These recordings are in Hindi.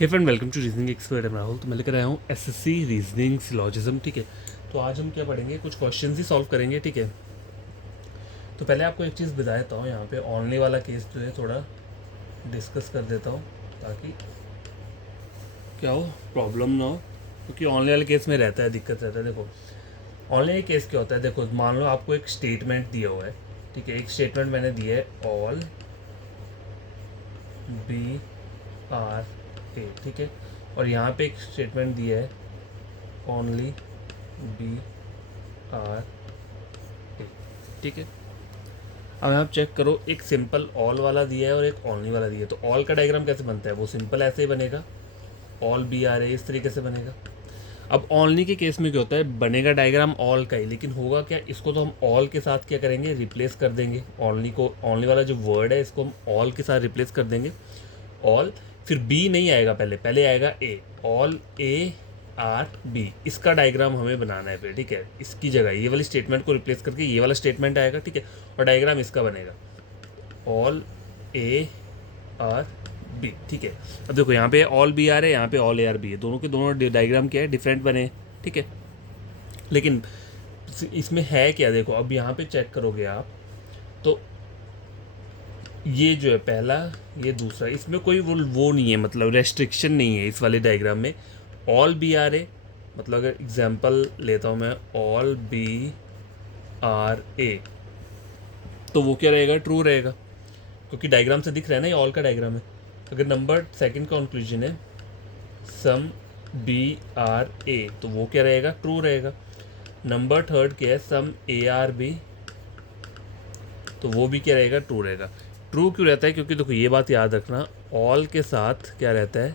Hey friend, welcome to reasoning expert. मैं राहुल। तो मैं लेकर आया हूँ एसएससी रीजनिंग सिलॉजिज्म। ठीक है, तो आज हम क्या पढ़ेंगे, कुछ क्वेश्चंस ही सॉल्व करेंगे। ठीक है, तो पहले आपको एक चीज़ बता देता हूँ, यहाँ पे ऑनली वाला केस जो है थोड़ा डिस्कस कर देता हूँ ताकि क्या हो, प्रॉब्लम ना हो, क्योंकि ऑनली वाले केस में रहता है, दिक्कत रहता है। देखो ऑनली केस क्या होता है, देखो मान लो आपको एक स्टेटमेंट दिया हुआ है। ठीक है, एक स्टेटमेंट मैंने दिया है, ऑल बी आर ए। ठीक है, और यहाँ पे एक स्टेटमेंट दिया है, ओनली बी आर ए। ठीक है, अब आप चेक करो, एक सिंपल ऑल वाला दिया है और एक ओनली वाला दिया है। तो ऑल का डायग्राम कैसे बनता है, वो सिंपल ऐसे ही बनेगा, ऑल बी आर ए, इस तरीके से बनेगा। अब ओनली के केस में क्या होता है, बनेगा डायग्राम ऑल का ही, लेकिन होगा क्या, इसको तो हम ऑल के साथ क्या करेंगे, रिप्लेस कर देंगे। ओनली को, ओनली वाला जो वर्ड है इसको हम ऑल के साथ रिप्लेस कर देंगे, ऑल। फिर बी नहीं आएगा, पहले पहले आएगा ए, ऑल ए आर बी। इसका डायग्राम हमें बनाना है फिर। ठीक है, इसकी जगह ये वाली स्टेटमेंट को रिप्लेस करके ये वाला स्टेटमेंट आएगा। ठीक है, और डायग्राम इसका बनेगा, ऑल ए आर बी। ठीक है, अब देखो यहाँ पे ऑल बी आर है, यहाँ पे ऑल ए आर बी है, दोनों के दोनों डायग्राम क्या है, डिफरेंट बने हैं। ठीक है, लेकिन इसमें है क्या, देखो अब यहाँ पे चेक करोगे आप, तो ये जो है पहला, ये दूसरा, इसमें कोई वो नहीं है, मतलब रेस्ट्रिक्शन नहीं है इस वाले डायग्राम में। ऑल बी आर ए, मतलब अगर एग्जांपल लेता हूँ मैं, ऑल बी आर ए, तो वो क्या रहेगा, ट्रू रहेगा, क्योंकि डायग्राम से दिख रहा है ना ये ऑल का डायग्राम है। अगर नंबर सेकंड कंक्लूजन है सम बी आर ए, तो वो क्या रहेगा, ट्रू रहेगा। नंबर थर्ड क्या है, सम ए आर बी, तो वो भी क्या रहेगा, ट्रू रहेगा। ट्रू क्यों रहता है, क्योंकि देखो ये बात याद रखना, ऑल के साथ क्या रहता है,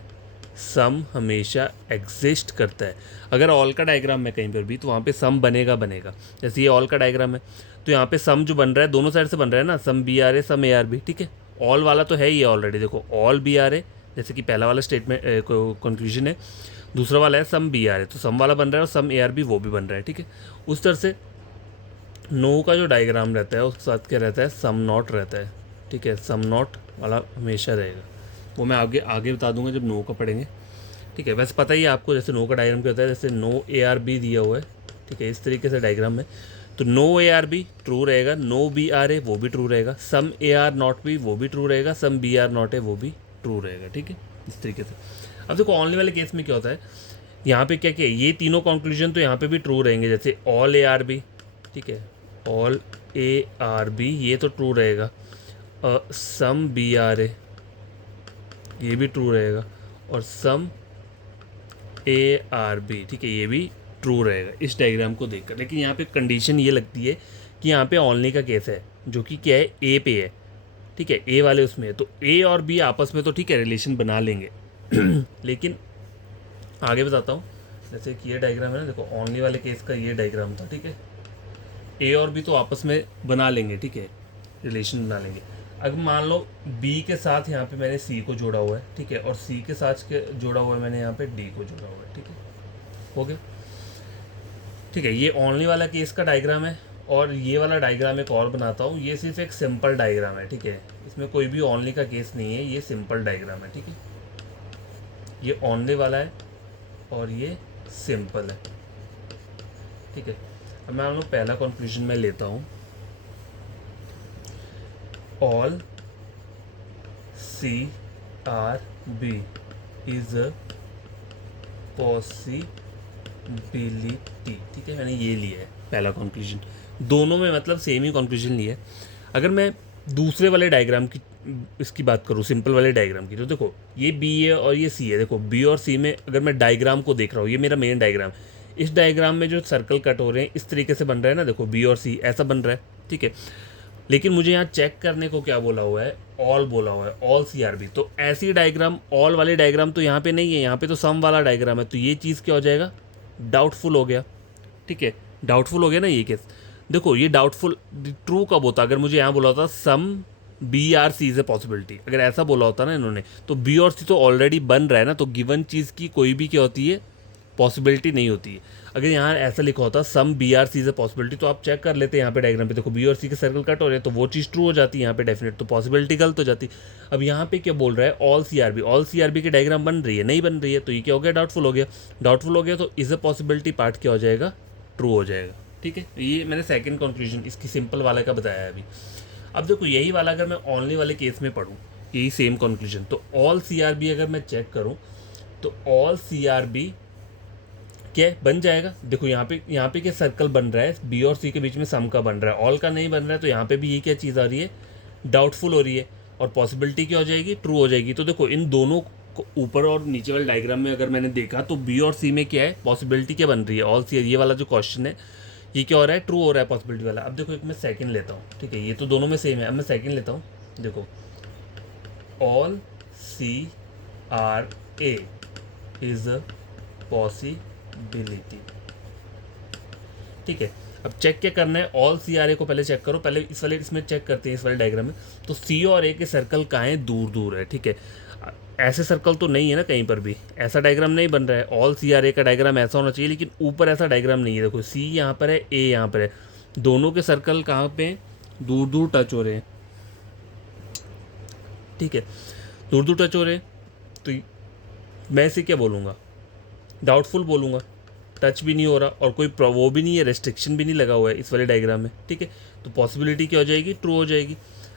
सम हमेशा एग्जिस्ट करता है। अगर ऑल का डायग्राम में कहीं पर भी, तो वहाँ पे सम बनेगा बनेगा। जैसे ये ऑल का डायग्राम है, तो यहाँ पे सम जो बन रहा है दोनों साइड से बन रहा है ना, some B are A some A are B. ठीक है, ऑल वाला तो है ही ऑलरेडी, देखो ऑल बी आर ए, जैसे कि पहला वाला स्टेटमेंट कंक्लूजन है, दूसरा वाला है सम बी आर ए, तो सम वाला बन रहा है और सम ए आर बी वो भी बन रहा है। ठीक है, उस तरह से नो का जो डायग्राम रहता है उसके साथ क्या रहता है, सम नॉट रहता है। ठीक है, सम नॉट वाला हमेशा रहेगा, वो मैं आगे आगे बता दूंगा जब नो का पढ़ेंगे। ठीक है, वैसे पता ही है आपको, जैसे नो का डायग्राम क्या होता है, जैसे नो ए आर बी दिया हुआ है। ठीक है, इस तरीके से डायग्राम में, तो no A are B true रहेगा, नो बी आर ए वो भी ट्रू रहेगा, some A are not B वो भी ट्रू रहेगा, some B are not A वो भी ट्रू रहेगा। ठीक है, इस तरीके से। अब देखो ऑनली वाले केस में क्या होता है, यहाँ पे क्या क्या, ये तीनों कंक्लूजन तो यहाँ पे भी ट्रू रहेंगे, जैसे ऑल ए आर बी। ठीक है, ऑल ए आर बी ये तो ट्रू रहेगा, सम बी आर ए ये भी ट्रू रहेगा, और सम ए आर बी, ठीक है, ये भी ट्रू रहेगा इस डायग्राम को देखकर। लेकिन यहाँ पे कंडीशन ये लगती है कि यहाँ पे ओनली का केस है, जो कि क्या है, ए पे है। ठीक है, ए वाले उसमें है, तो ए और बी आपस में तो ठीक है रिलेशन बना लेंगे लेकिन आगे बताता हूँ, जैसे कि ये डायग्राम है ना, देखो ओनली वाले केस का ये डायग्राम था। ठीक है, ए और बी तो आपस में बना लेंगे, ठीक है, रिलेशन बना लेंगे। अगर मान लो बी के साथ यहाँ पे मैंने सी को जोड़ा हुआ है, ठीक है, और सी के साथ के जोड़ा हुआ है मैंने यहाँ पे डी को जोड़ा हुआ है। ठीक है, हो गया। ठीक है, ये ओनली वाला केस का डायग्राम है, और ये वाला डायग्राम एक और बनाता हूँ, ये सिर्फ एक सिंपल डायग्राम है। ठीक है, इसमें कोई भी ओनली का केस नहीं है, ये सिंपल डायग्राम है। ठीक है, ये ओनली वाला है और ये सिंपल है। ठीक है, अब मैं हम लोग पहला कंक्लूजन में लेता हूँ, all C are B is a possibility. ठीक है, मैंने ये लिया है पहला कंक्लूजन, दोनों में मतलब सेम ही कंक्लूजन लिया है। अगर मैं दूसरे वाले डायग्राम की इसकी बात करूँ, सिंपल वाले डायग्राम की, तो देखो ये बी है और ये सी है। देखो बी और सी में अगर मैं डायग्राम को देख रहा हूँ, ये मेरा मेन डायग्राम, इस डायग्राम में जो सर्कल कट हो रहे हैं इस तरीके से बन रहा है ना, देखो बी और सी ऐसा बन रहा है। ठीक है, लेकिन मुझे यहाँ चेक करने को क्या बोला हुआ है, ऑल बोला हुआ है, ऑल सी आर बी। तो ऐसी डायग्राम, ऑल वाले डायग्राम तो यहाँ पे नहीं है, यहाँ पे तो सम वाला डायग्राम है, तो ये चीज़ क्या हो जाएगा, डाउटफुल हो गया। ठीक है, डाउटफुल हो गया ना ये केस। देखो ये डाउटफुल ट्रू कब होता, अगर मुझे यहाँ बोला होता some B are C is a possibility, अगर ऐसा बोला होता ना इन्होंने, तो बी और सी तो ऑलरेडी बन रहा है ना, तो गिवन चीज़ की कोई भी क्या होती है, पॉसिबिलिटी नहीं होती है। अगर यहाँ ऐसा लिखा होता some B are C is a possibility, तो आप चेक कर लेते यहाँ पे डायग्राम पे, देखो बी और सी के सर्कल कट हो रहे हैं, तो वो चीज़ ट्रू हो जाती है यहाँ पे डेफिनेट, तो पॉसिबिलिटी गलत हो जाती। अब यहाँ पे क्या बोल रहा है, ऑल सी आर बी की डायग्राम बन रही है, नहीं बन रही है, तो ये क्या हो गया, डाउटफुल हो गया। डाउटफुल हो गया तो इज अ पॉसिबिलिटी पार्ट क्या हो जाएगा, ट्रू हो जाएगा। ठीक है, ये मैंने सेकंड कंक्लूजन इसकी सिंपल वाले का बताया है अभी। अब देखो यही वाला अगर मैं ओनली वाले केस में पढ़ूँ, यही सेम कंक्लूजन, तो ऑल सी आर बी अगर मैं चेक करूँ तो ऑल सी आर बी क्या बन जाएगा। देखो यहाँ पे क्या सर्कल बन रहा है, बी और सी के बीच में सम का बन रहा है, ऑल का नहीं बन रहा है, तो यहाँ पे भी ये क्या चीज़ आ रही है, डाउटफुल हो रही है, और पॉसिबिलिटी क्या हो जाएगी, ट्रू हो जाएगी। तो देखो इन दोनों को ऊपर और नीचे वाले डायग्राम में अगर मैंने देखा तो बी और सी में क्या है, पॉसिबिलिटी क्या बन रही है, ऑल सी, ये वाला जो क्वेश्चन है ये क्या हो रहा है, ट्रू हो रहा है पॉसिबिलिटी वाला। अब देखो एक मैं सेकंड लेता हूँ, ठीक है, ये तो दोनों में सेम है, अब मैं सेकंड लेता हूँ। देखो all C are A is a possibility, ठीक है। अब चेक क्या करना है, ऑल सी आर ए को पहले चेक करो, पहले इस वाले इसमें चेक करते हैं, इस वाले डायग्राम में। तो सी और ए के सर्कल कहाँ हैं, दूर दूर है, ठीक है। ऐसे सर्कल तो नहीं है ना कहीं पर भी, ऐसा डायग्राम नहीं बन रहा है। ऑल सी आर ए का डायग्राम ऐसा होना चाहिए, लेकिन ऊपर ऐसा डायग्राम नहीं है। देखो सी यहाँ पर है, ए यहाँ पर है, दोनों के सर्कल कहाँ पे हैं, दूर दूर टच हो रहे हैं, ठीक है, दूर दूर टच हो रहे हैं। तो मैं इसे क्या बोलूँगा, डाउटफुल बोलूँगा, टच भी नहीं हो रहा और कोई वो भी नहीं है, रेस्ट्रिक्शन भी नहीं लगा हुआ है इस वाले डायग्राम में, ठीक है। तो पॉसिबिलिटी क्या हो जाएगी, ट्रू हो जाएगी।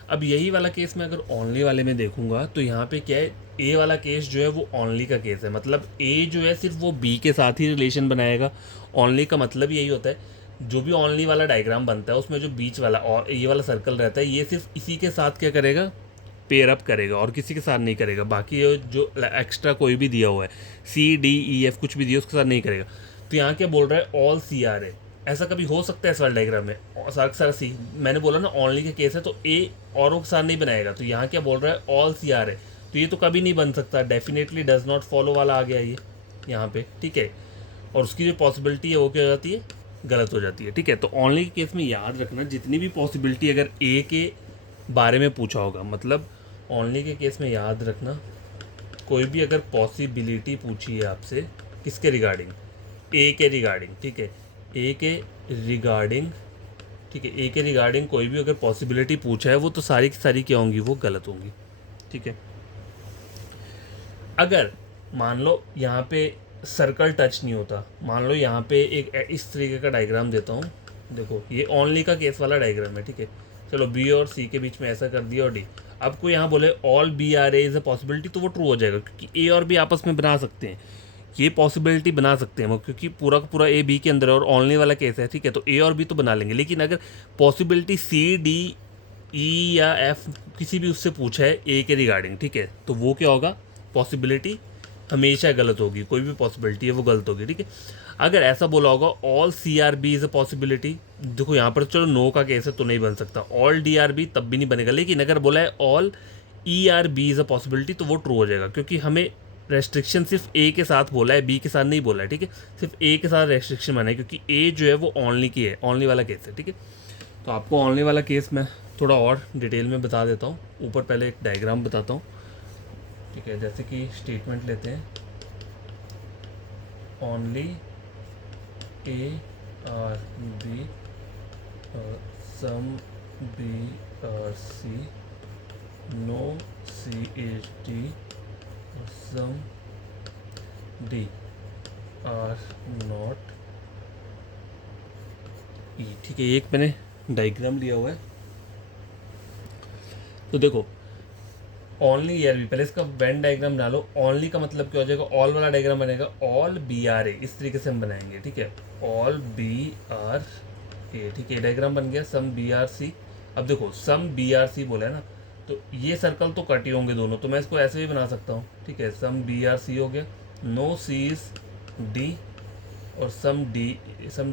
अब यही वाला केस मैं अगर ओनली वाले में देखूंगा तो यहाँ पे क्या है, ए वाला केस जो है वो ओनली का केस है, मतलब ए जो है सिर्फ वो बी के साथ ही रिलेशन बनाएगा। ओनली का मतलब यही होता है, जो भी ओनली वाला डायग्राम बनता है उसमें जो बीच वाला और ये वाला सर्कल रहता है, ये सिर्फ इसी के साथ क्या करेगा, पेयर अप करेगा और किसी के साथ नहीं करेगा। बाकी जो एक्स्ट्रा कोई भी दिया हुआ है, सी डी ई एफ कुछ भी दिया उसके साथ नहीं करेगा। तो यहाँ क्या बोल रहा है, ऑल सी आर है, ऐसा कभी हो सकता है इस वाले डायग्राम में, सारा सी, मैंने बोला ना ओनली का केस है, तो ए औरों के साथ नहीं बनाएगा। तो यहाँ क्या बोल रहा है, ऑल सी आर है, तो ये तो कभी नहीं बन सकता, डेफिनेटली डज नॉट फॉलो वाला आ गया ये यहाँ पे, ठीक है। और उसकी जो पॉसिबिलिटी है वो क्या हो जाती है, गलत हो जाती है, ठीक है। तो ओनली के केस में याद रखना, जितनी भी पॉसिबिलिटी अगर ए के बारे में पूछा होगा, मतलब ओनली के केस में याद रखना, कोई भी अगर पॉसिबिलिटी पूछी है आपसे किसके रिगार्डिंग, ए के रिगार्डिंग, ठीक है, ए के रिगार्डिंग, ठीक है, ए के रिगार्डिंग कोई भी अगर पॉसिबिलिटी पूछा है वो तो सारी की सारी क्या होंगी, वो गलत होंगी, ठीक है। अगर मान लो यहाँ पे सर्कल टच नहीं होता, मान लो यहाँ पे एक इस तरीके का डायग्राम देता हूँ, देखो ये ओनली का केस वाला डायग्राम है, ठीक है। चलो बी और सी के बीच में ऐसा कर दिया और डी। अब कोई यहाँ बोले all B are A is a possibility, तो वो ट्रू हो जाएगा, क्योंकि ए और बी आपस में बना सकते हैं, ये पॉसिबिलिटी बना सकते हैं वो, क्योंकि पूरा का पूरा ए बी के अंदर है और ओनली वाला केस है, ठीक है। तो ए और बी तो बना लेंगे, लेकिन अगर पॉसिबिलिटी सी डी ई या एफ किसी भी उससे पूछा है ए के रिगार्डिंग, ठीक है, तो वो क्या होगा, पॉसिबिलिटी हमेशा गलत होगी, कोई भी पॉसिबिलिटी है वो गलत होगी, ठीक है। अगर ऐसा बोला होगा all C are B is a possibility, देखो यहाँ पर चलो नो का केस है तो नहीं बन सकता, ऑल डी आर बी तब भी नहीं बनेगा, लेकिन अगर बोला है all E are B is a possibility तो वो ट्रू हो जाएगा, क्योंकि हमें रेस्ट्रिक्शन सिर्फ ए के साथ बोला है, बी के साथ नहीं बोला है, ठीक है। सिर्फ ए के साथ रेस्ट्रिक्शन बना है, क्योंकि ए जो है वो ओनली की है, ओनली वाला केस है, ठीक है। तो आपको ओनली वाला केस मैं थोड़ा और डिटेल में बता देता हूँ। ऊपर पहले एक डायग्राम बताता हूँ, ठीक है। जैसे कि स्टेटमेंट लेते हैं, only A are B, some B are C, no C H D, some D are not E, ठीक है। एक मैंने डायग्राम लिया हुआ है, तो देखो ओनली ईयर बी, पहले इसका वेन डायग्राम डालो। ओनली का मतलब क्या हो जाएगा, ऑल वाला डायग्राम बनेगा, ऑल बी आर ए, इस तरीके से हम बनाएंगे, ठीक है, ऑल बी आर ए, ठीक है, डायग्राम बन गया। सम बी आर सी, अब देखो सम बी आर सी बोला है ना, तो ये सर्कल तो कट ही होंगे दोनों, तो मैं इसको ऐसे भी बना सकता हूँ, ठीक है। सम बी आर सी हो गया, नो सी इज डी, और सम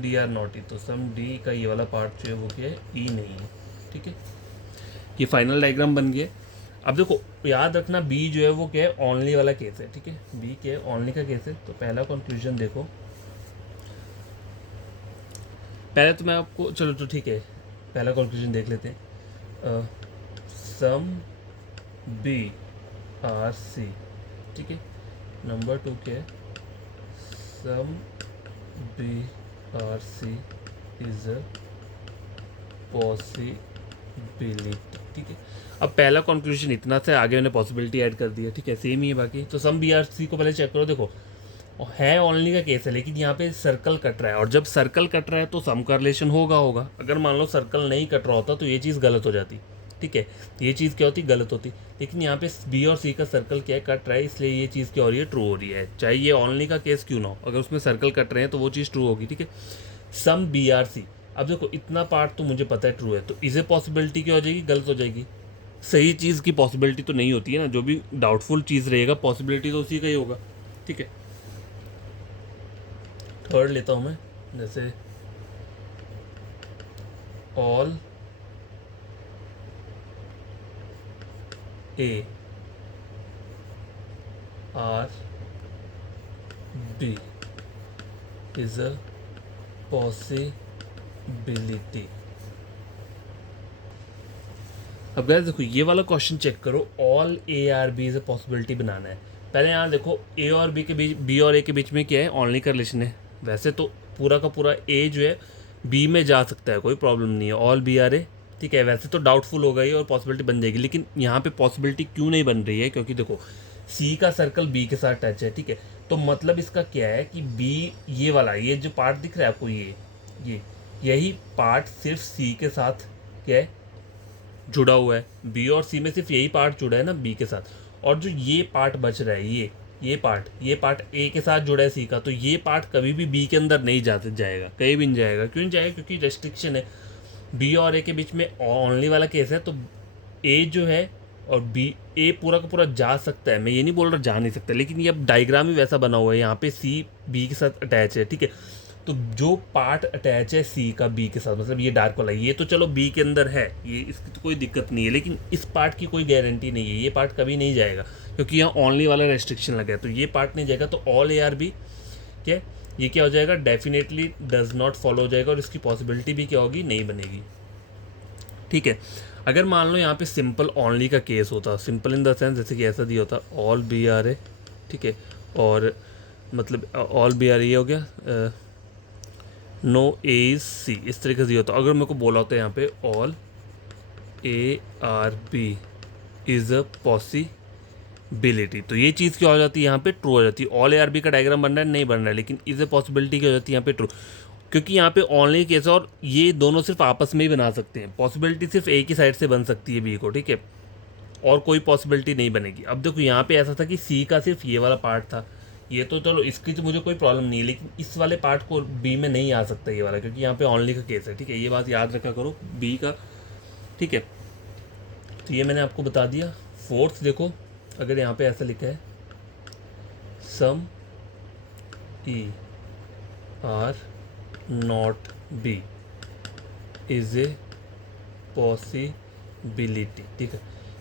डी आर नॉट ई, तो सम डी का ये वाला पार्ट जो है वो क्या है, ई नहीं है, ठीक है। ये फाइनल डायग्राम बन गया। अब देखो याद रखना बी जो है वो क्या है, ओनली वाला केस है, ठीक है, बी क्या है, ओनली का केस है। तो पहला कंक्लूजन देखो, पहले तो मैं आपको, चलो तो ठीक है, पहला कंक्लूजन देख लेते हैं, सम बी आर सी, ठीक है। नंबर 2 क्या है, some B are C is a possibility, ठीक है। अब पहला कंक्लूजन इतना था, आगे मैंने पॉसिबिलिटी ऐड कर दी है, ठीक है, सेम ही है बाकी। तो सम बी आर सी को पहले चेक करो, देखो है ओनली का केस है, लेकिन यहाँ पे सर्कल कट रहा है, और जब सर्कल कट रहा है तो सम का रिलेशन होगा। अगर मान लो सर्कल नहीं कट रहा होता तो ये चीज़ गलत हो जाती, ठीक है, ये चीज़ क्या होती, गलत होती। लेकिन यहाँ पे बी और सी का सर्कल क्या है, कट रहा है, इसलिए ये चीज़ क्या हो रही है, ट्रू हो रही है, चाहे ये ओनली का केस क्यों ना हो, अगर उसमें सर्कल कट रहे हैं तो वो चीज़ ट्रू होगी, ठीक है। सम बी आर सी, अब देखो इतना पार्ट तो मुझे पता है ट्रू है, तो इसे पॉसिबिलिटी क्या हो जाएगी, गलत हो जाएगी। सही चीज़ की पॉसिबिलिटी तो नहीं होती है ना, जो भी डाउटफुल चीज़ रहेगा पॉसिबिलिटी तो उसी का ही होगा, ठीक है। थर्ड लेता हूँ मैं, जैसे all A are B is a possibility. अब गाइस देखो ये वाला क्वेश्चन चेक करो, all A are B is a possibility बनाना है। पहले यहाँ देखो ए और बी के बीच, बी और ए के बीच में क्या है, ओनली का रिलेशन है। वैसे तो पूरा का पूरा ए जो है बी में जा सकता है, कोई प्रॉब्लम नहीं है, ऑल बी आर ए, ठीक है। वैसे तो डाउटफुल हो गई और पॉसिबिलिटी बन जाएगी, लेकिन यहाँ पे पॉसिबिलिटी क्यों नहीं बन रही है, क्योंकि देखो सी का सर्कल बी के साथ टच है, ठीक है। तो मतलब इसका क्या है कि बी, ये वाला, ये जो पार्ट दिख रहा है आपको, ये यही पार्ट सिर्फ सी के साथ क्या है, जुड़ा हुआ है। बी और सी में सिर्फ यही पार्ट जुड़ा है ना बी के साथ, और जो ये पार्ट बच रहा है, ये पार्ट ए के साथ जुड़ा है सी का, तो ये पार्ट कभी भी बी के अंदर नहीं जाएगा, कहीं भी नहीं जाएगा। क्यों नहीं जाएगा, क्योंकि रेस्ट्रिक्शन है, बी और ए के बीच में ओनली वाला केस है। तो ए जो है और बी, ए पूरा का पूरा जा सकता है, मैं ये नहीं बोल रहा जा नहीं सकता, लेकिन ये अब डायग्राम ही वैसा बना हुआ है, यहाँ पे सी बी के साथ अटैच है, ठीक है। तो जो पार्ट अटैच है सी का बी के साथ, मतलब ये डार्क वाला, ये तो चलो बी के अंदर है, ये इसकी तो कोई दिक्कत नहीं है, लेकिन इस पार्ट की कोई गारंटी नहीं है, ये पार्ट कभी नहीं जाएगा, क्योंकि यहाँ ओनली वाला रेस्ट्रिक्शन लगा है, तो ये पार्ट नहीं जाएगा। तो ऑल ए आर बी क्या, ये क्या हो जाएगा, डेफिनेटली डज नॉट फॉलो हो जाएगा, और इसकी पॉसिबिलिटी भी क्या होगी, नहीं बनेगी, ठीक है। अगर मान लो यहाँ पे सिंपल ओनली का केस होता, सिंपल इन द सेंस जैसे कि ऐसा दिया होता, ऑल बी आर ए, ठीक है, और मतलब ऑल बी आर ए हो गया, नो ए इज सी, इस तरीके से दिया होता। अगर मेरे को बोला होता है यहाँ पे all A are B is a possibility, तो ये चीज़ क्या हो जाती है, यहाँ पे ट्रू हो जाती है। ऑल ए आर बी का डायग्राम बन रहा है, नहीं बन रहा है, लेकिन इज अ पॉसिबिलिटी क्या हो जाती है, यहाँ पे ट्रू, क्योंकि यहाँ पे ओनली केस, और ये दोनों सिर्फ आपस में ही बना सकते हैं, पॉसिबिलिटी सिर्फ ए की साइड से बन सकती है बी को, ठीक है, और कोई पॉसिबिलिटी नहीं बनेगी। अब देखो यहाँ पे ऐसा था कि सी का सिर्फ ये वाला पार्ट था, ये तो चलो इसकी तो मुझे कोई प्रॉब्लम नहीं है, लेकिन इस वाले पार्ट को बी में नहीं आ सकता ये वाला, क्योंकि यहाँ पे ओनली का केस है, ठीक है, ये बात याद रखा करो बी का, ठीक है। तो ये मैंने आपको बता दिया। फोर्थ देखो, अगर यहाँ पे ऐसा लिखा है some E are not B is a possibility, ठीक है,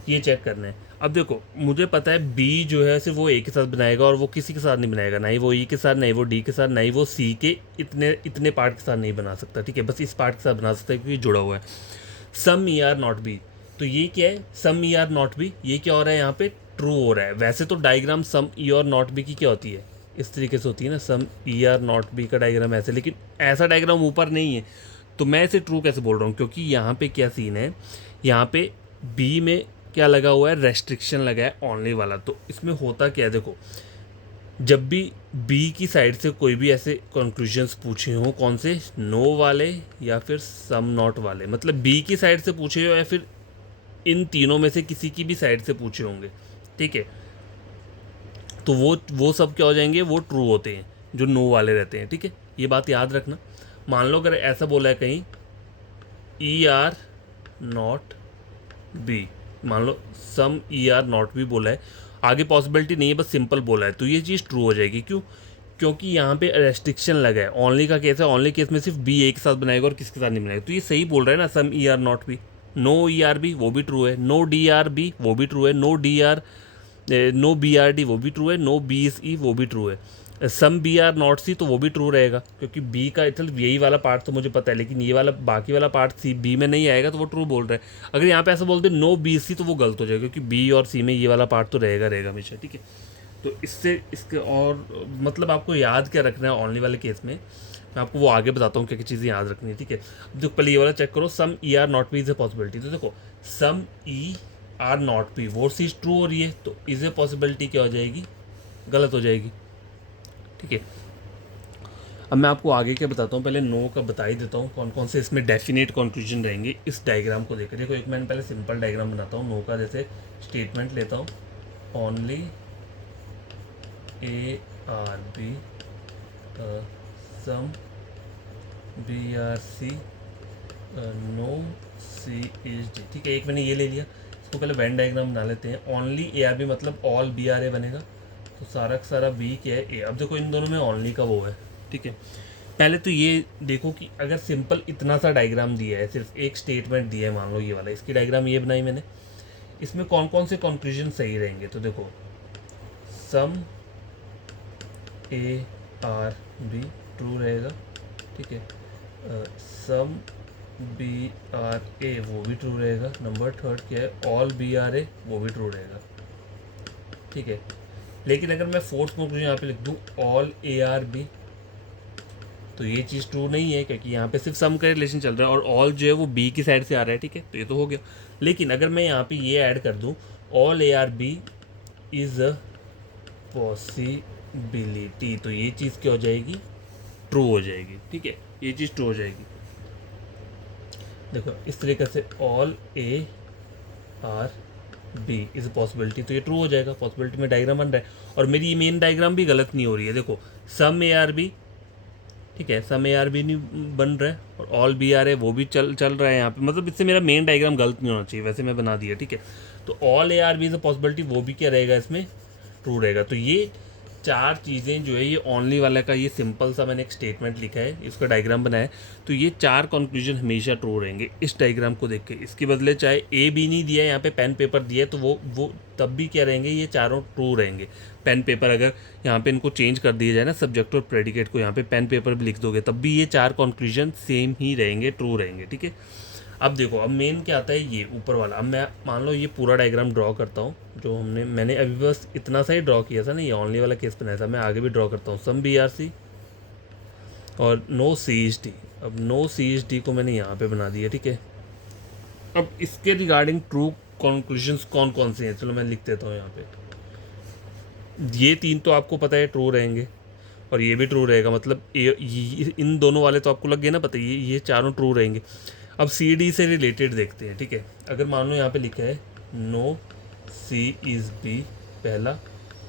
ये चेक करना है। अब देखो मुझे पता है बी जो है सिर्फ वो ए के साथ बनाएगा, और वो किसी के साथ नहीं बनाएगा, ना ही वो ई के साथ, ना ही वो डी के साथ, ना ही वो सी के इतने पार्ट के साथ नहीं बना सकता, ठीक है, बस इस पार्ट के साथ बना सकता है क्योंकि जुड़ा हुआ है। Some E are not B, तो ये क्या है, some E are not B, ये क्या हो रहा है, यहाँ पे ट्रू हो रहा है। वैसे तो डायग्राम सम ई और नॉट बी की क्या होती है, इस तरीके से होती है ना, some E are not B का डायग्राम ऐसे, लेकिन ऐसा डायग्राम ऊपर नहीं है, तो मैं इसे ट्रू कैसे बोल रहा हूँ, क्योंकि यहाँ पे क्या सीन है, यहाँ पे बी में क्या लगा हुआ है, रेस्ट्रिक्शन लगा है ओनली वाला। तो इसमें होता क्या है, देखो जब भी बी की साइड से कोई भी ऐसे कंक्लूजन्स पूछे हों, कौन से, नो वाले या फिर सम नॉट वाले, मतलब बी की साइड से पूछे हो या फिर इन तीनों में से किसी की भी साइड से पूछे होंगे, ठीक है, तो वो सब क्या हो जाएंगे, वो ट्रू होते हैं जो नो वाले रहते हैं, ठीक है, ये बात याद रखना। मान लो अगर ऐसा बोला है कहीं ई आर नॉट बी, मान लो सम ई आर नॉट बी बोला है, आगे पॉसिबिलिटी नहीं है, बस सिंपल बोला है, तो ये चीज़ ट्रू हो जाएगी। क्यों, क्योंकि यहाँ पे रेस्ट्रिक्शन लगा है, ओनली का केस है, ओनली केस में सिर्फ बी ए के साथ बनाएगा और किसके साथ नहीं बनाएगा, तो ये सही बोल रहा है ना, some E are not B. No E are B वो भी ट्रू है, नो डी आर बी वो भी ट्रू है, नो बी आर डी वो भी ट्रू है, नो बी एस ई वो भी ट्रू है, सम बी आर नॉट सी तो वो भी ट्रू रहेगा, क्योंकि बी का मतलब यही वाला पार्ट तो मुझे पता है, लेकिन ये वाला बाकी वाला पार्ट सी बी में नहीं आएगा, तो वो ट्रू बोल रहा है। अगर यहाँ पे ऐसा बोलते नो बी सी तो वो गलत हो जाएगा, क्योंकि बी और सी में ये वाला पार्ट तो रहेगा हमेशा, ठीक है। तो इससे इसके और मतलब आपको याद क्या रखना है ओनली वाले केस में, मैं आपको वो आगे बताता हूँ क्या क्या चीज़ें याद रखनी है, ठीक है। अब देखो पहले ये वाला चेक करो, some E are not P is a possibility. तो देखो some E are not P वो चीज़ ट्रू हो रही है, तो इज़ ए पॉसिबिलिटी क्या हो जाएगी, गलत हो जाएगी, ठीक है। अब मैं आपको आगे क्या बताता हूँ, पहले नो का बता ही देता हूँ कौन कौन से इसमें डेफिनेट कंक्लूजन रहेंगे इस डायग्राम को देखकर। देखो एक मैंने पहले सिंपल डायग्राम बनाता हूँ नो का, जैसे स्टेटमेंट लेता हूँ only A are B some B are C no C is D, ठीक है। एक मैंने ये ले लिया, इसको पहले वेन डायग्राम बना लेते हैं। ओनली ए आर बी मतलब ऑल बी आर ए बनेगा, तो सारा का सारा बी क्या है ए। अब देखो इन दोनों में ओनली का वो है, ठीक है। पहले तो ये देखो कि अगर सिंपल इतना सा डायग्राम दिया है, सिर्फ एक स्टेटमेंट दिया है, मान लो ये वाला, इसकी डायग्राम ये बनाई मैंने, इसमें कौन कौन से कंक्लूजन सही रहेंगे। तो देखो सम ए आर बी ट्रू रहेगा, ठीक है। सम बी आर ए वो भी ट्रू रहेगा। नंबर थर्ड क्या है, ऑल बी आर ए वो भी ट्रू रहेगा, ठीक है। लेकिन अगर मैं फोर्थ कंक्लूजन यहाँ पे लिख दूँ ऑल ए आर बी, तो ये चीज़ ट्रू नहीं है, क्योंकि यहाँ पे सिर्फ सम का रिलेशन चल रहा है और ऑल जो है वो बी की साइड से आ रहा है, ठीक है। तो ये तो हो गया। लेकिन अगर मैं यहाँ पे ये ऐड कर दूँ all A are B is a possibility, तो ये चीज़ क्या हो जाएगी, ट्रू हो जाएगी, ठीक है। ये चीज़ ट्रू हो जाएगी। देखो इस तरीके से all A are B is a possibility, तो ये ट्रू हो जाएगा। पॉसिबिलिटी में डायग्राम बन रहा है और मेरी मेन डायग्राम भी गलत नहीं हो रही है। देखो सम ए आर बी, ठीक है, सम ए आर बी नहीं बन रहा है और ऑल बी आर है वो भी चल रहा है यहाँ पे, मतलब इससे मेरा मेन डायग्राम गलत नहीं होना चाहिए, वैसे मैं बना दिया, ठीक है। तो all A are B is a possibility वो भी क्या रहेगा, इसमें ट्रू रहेगा। तो ये चार चीज़ें जो है ये ओनली वाला का ये सिंपल सा मैंने एक स्टेटमेंट लिखा है, इसका डायग्राम बनाया है, तो ये चार कंक्लूजन हमेशा ट्रू रहेंगे इस डायग्राम को देख के। इसके बदले चाहे ए बी नहीं दिया है, यहाँ पे पेन पेपर दिया है, तो वो तब भी क्या रहेंगे, ये चारों ट्रू रहेंगे। पेन पेपर अगर यहाँ पे इनको चेंज कर दिया जाए ना, सब्जेक्ट और प्रेडिकेट को यहाँ पे पेन पेपर भी लिख दोगे, तब भी ये चार कंक्लूजन सेम ही रहेंगे, ट्रू रहेंगे, ठीक है। अब देखो अब मेन क्या आता है, ये ऊपर वाला। अब मैं मान लो ये पूरा डायग्राम ड्रॉ करता हूँ, जो मैंने अभी बस इतना सा ही ड्रॉ किया था ना, ये ओनली वाला केस बनाया था। मैं आगे भी ड्रॉ करता हूँ, सम बी आर सी और नो सी एच डी। अब नो सी एच डी को मैंने यहाँ पे बना दिया, ठीक है। अब इसके रिगार्डिंग ट्रू कंक्लूजन्स कौन कौन से हैं, चलो मैं लिख देता हूँ यहाँ पे। ये तीन तो आपको पता है ट्रू रहेंगे और ये भी ट्रू रहेगा, मतलब इन दोनों वाले तो आपको लग गए ना पता, ये चारों ट्रू रहेंगे। अब सी डी से रिलेटेड देखते हैं, ठीक है। अगर मान लो यहाँ पे लिखा है नो सी इज़ बी पहला,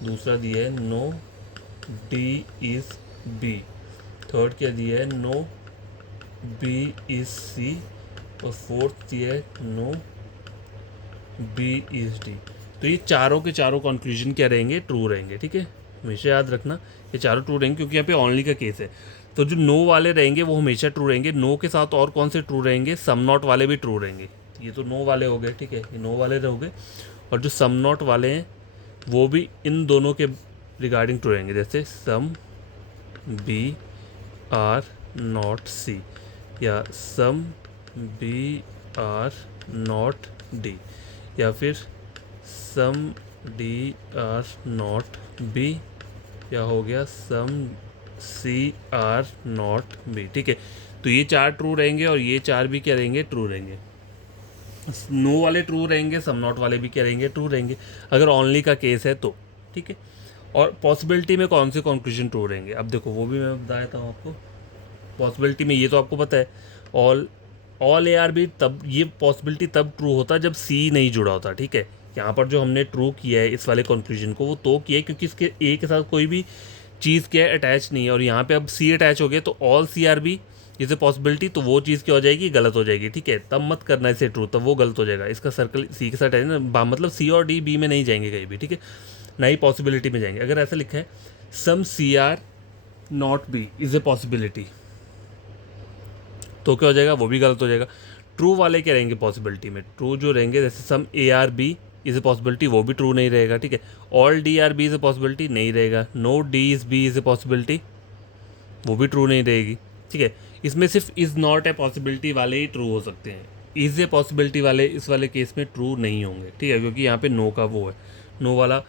दूसरा दिया है no D is B, third क्या दिया है नो बी इज़ सी, और फोर्थ दिया है नो बी इज़ डी। तो ये चारों के चारों कंक्लूजन क्या रहेंगे, ट्रू रहेंगे, ठीक है। हमेशा याद रखना ये चारों ट्रू रहेंगे, क्योंकि यहाँ पे ओनली का केस है। तो जो नो वाले रहेंगे वो हमेशा ट्रू रहेंगे। नो के साथ और कौन से ट्रू रहेंगे, सम नॉट वाले भी ट्रू रहेंगे। ये तो नो वाले हो गए, ठीक है, ये नो वाले रहोगे। और जो सम नॉट वाले हैं वो भी इन दोनों के रिगार्डिंग ट्रू रहेंगे, जैसे some B are not C या some B are not D, या फिर some D are not B, या हो गया some C are not B, ठीक है। तो ये चार ट्रू रहेंगे और ये चार भी क्या रहेंगे, ट्रू रहेंगे। नो वाले ट्रू रहेंगे, सम नॉट वाले भी क्या रहेंगे, ट्रू रहेंगे, अगर ओनली का केस है तो, ठीक है। और पॉसिबिलिटी में कौन से कंक्लूजन ट्रू रहेंगे, अब देखो वो भी मैं बता देता हूँ आपको। पॉसिबिलिटी में ये तो आपको पता है, ऑल ए आर बी, तब ये पॉसिबिलिटी तब ट्रू होता जब सी नहीं जुड़ा होता, ठीक है। यहाँ पर जो हमने ट्रू किया है इस वाले कंक्लूजन को, वो तो किया है क्योंकि इसके ए के साथ कोई भी चीज़ क्या है, अटैच नहीं है, और यहाँ पे अब सी अटैच हो गया, तो all C are B is a possibility, तो वो चीज़ क्या हो जाएगी, गलत हो जाएगी, ठीक है। तब मत करना इसे ट्रू, तब वो गलत हो जाएगा। इसका सर्कल सी के साथ है ना, मतलब सी और डी बी में नहीं जाएंगे कहीं भी, ठीक है, ना ही पॉसिबिलिटी में जाएंगे। अगर ऐसा लिखा है some C are not B is a possibility, तो क्या हो जाएगा, वो भी गलत हो जाएगा। ट्रू वाले क्या रहेंगे पॉसिबिलिटी में, ट्रू जो रहेंगे, जैसे some A are B is a possibility, वो भी ट्रू नहीं रहेगा, ठीक है। All D are B is a possibility, नहीं रहेगा। No D is B is a possibility, वो भी ट्रू नहीं रहेगी, ठीक है। इसमें सिर्फ इज़ नॉट ए पॉसिबिलिटी वाले ही ट्रू हो सकते हैं, इज़ ए पॉसिबिलिटी वाले इस वाले केस में ट्रू नहीं होंगे, ठीक है, क्योंकि यहाँ पे नो का वो है, नो वाला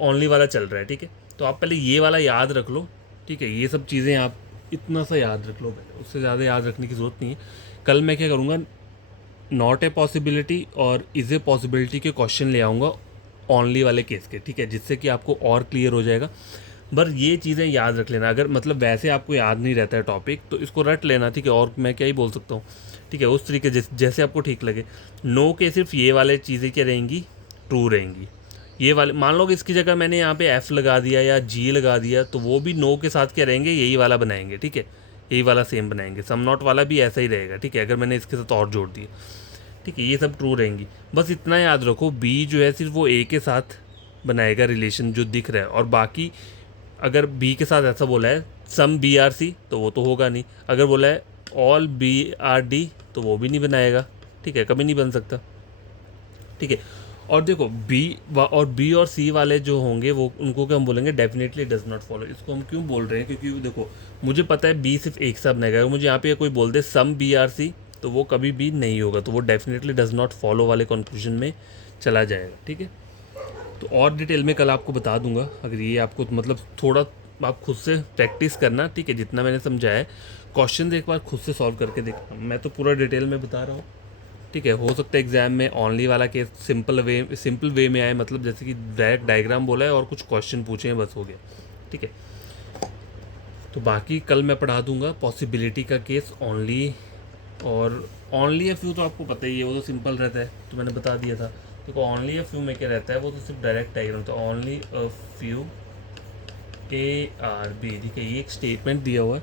ओनली वाला चल रहा है, ठीक है। तो आप पहले ये वाला याद रख लो, ठीक है। ये सब चीज़ें आप इतना सा याद रख लो पहले, उससे ज़्यादा याद रखने की ज़रूरत नहीं है। कल मैं क्या करूँगा, नॉट ए पॉसिबिलिटी और इज़ ए पॉसिबिलिटी के क्वेश्चन ले आऊँगा ओनली वाले केस के, ठीक है, जिससे कि आपको और क्लियर हो जाएगा। पर ये चीज़ें याद रख लेना, अगर मतलब वैसे आपको याद नहीं रहता है टॉपिक तो इसको रट लेना, ठीक है। और मैं क्या ही बोल सकता हूँ, ठीक है, उस तरीके जैसे आपको ठीक लगे। नो के सिर्फ ये वाले चीज़ें क्या रहेंगी, ट्रू रहेंगी। ये वाले मान लो कि इसकी जगह मैंने यहाँ पे एफ़ लगा दिया या जी लगा दिया, तो वो भी नो के साथ क्या रहेंगे, यही वाला बनाएंगे, ठीक है, यही वाला सेम बनाएंगे। सम नॉट वाला भी ऐसा ही रहेगा, ठीक है, अगर मैंने इसके साथ और जोड़ दिया, ठीक है। ये सब ट्रू रहेंगी। बस इतना याद रखो, बी जो है सिर्फ वो ए के साथ बनाएगा रिलेशन जो दिख रहा है, और बाकी अगर बी के साथ ऐसा बोला है सम बी आर सी तो वो तो होगा नहीं। अगर बोला है ऑल बी आर डी तो वो भी नहीं बनाएगा, ठीक है, कभी नहीं बन सकता, ठीक है। और देखो बी और सी वाले जो होंगे वो उनको क्या हम बोलेंगे, डेफिनेटली डज नॉट फॉलो। इसको हम क्यों बोल रहे हैं, क्योंकि देखो मुझे पता है बी सिर्फ एक साथ बनाएगा। अगर मुझे यहाँ पे कोई बोल दे सम बी आर सी तो वो कभी भी नहीं होगा, तो वो डेफिनेटली डज नॉट फॉलो वाले कंक्लूजन में चला जाएगा, ठीक है। तो और डिटेल में कल आपको बता दूंगा। अगर ये आपको मतलब थोड़ा आप खुद से प्रैक्टिस करना, ठीक है, जितना मैंने समझाया है क्वेश्चन एक बार खुद से सॉल्व करके देखना। मैं तो पूरा डिटेल में बता रहा हूँ, ठीक है। हो सकता है एग्जाम में ओनली वाला केस सिंपल वे में आए, मतलब जैसे कि डायरेक्ट डायग्राम बोला है और कुछ क्वेश्चन पूछे हैं, बस हो गया, ठीक है। तो बाकी कल मैं पढ़ा दूंगा पॉसिबिलिटी का केस ओनली, और ओनली अ फ्यू तो आपको पता ही है, वो तो सिंपल रहता है, तो मैंने बता दिया था। देखो ओनली अ फ्यू में क्या रहता है, वो तो सिर्फ डायरेक्ट डायग्राम, तो only a few A are B, ठीक है, ये एक स्टेटमेंट दिया हुआ है।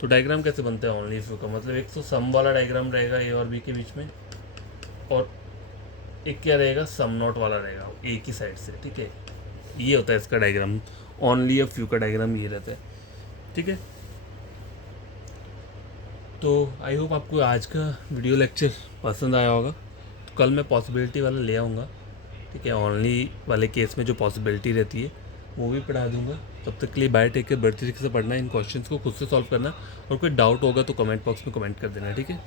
तो डायग्राम कैसे बनता है ओनली अ फ्यू का, मतलब एक तो सम वाला डायग्राम रहेगा ए और बी के बीच में, और एक क्या रहेगा, सम नॉट वाला रहेगा ए की साइड से, ठीक है। ये होता है इसका डायग्राम, ओनली अ फ्यू का डायग्राम ये रहता है, ठीक है। तो आई होप आपको आज का वीडियो लेक्चर पसंद आया होगा। तो कल मैं पॉसिबिलिटी वाला ले आऊँगा, ठीक है, ओनली वाले केस में जो पॉसिबिलिटी रहती है वो भी पढ़ा दूंगा। तब तक के लिए बाय, टेक केयर, बढ़ती तरीके से पढ़ना, इन क्वेश्चंस को खुद से सॉल्व करना, और कोई डाउट होगा तो कमेंट बॉक्स में कमेंट कर देना, ठीक है।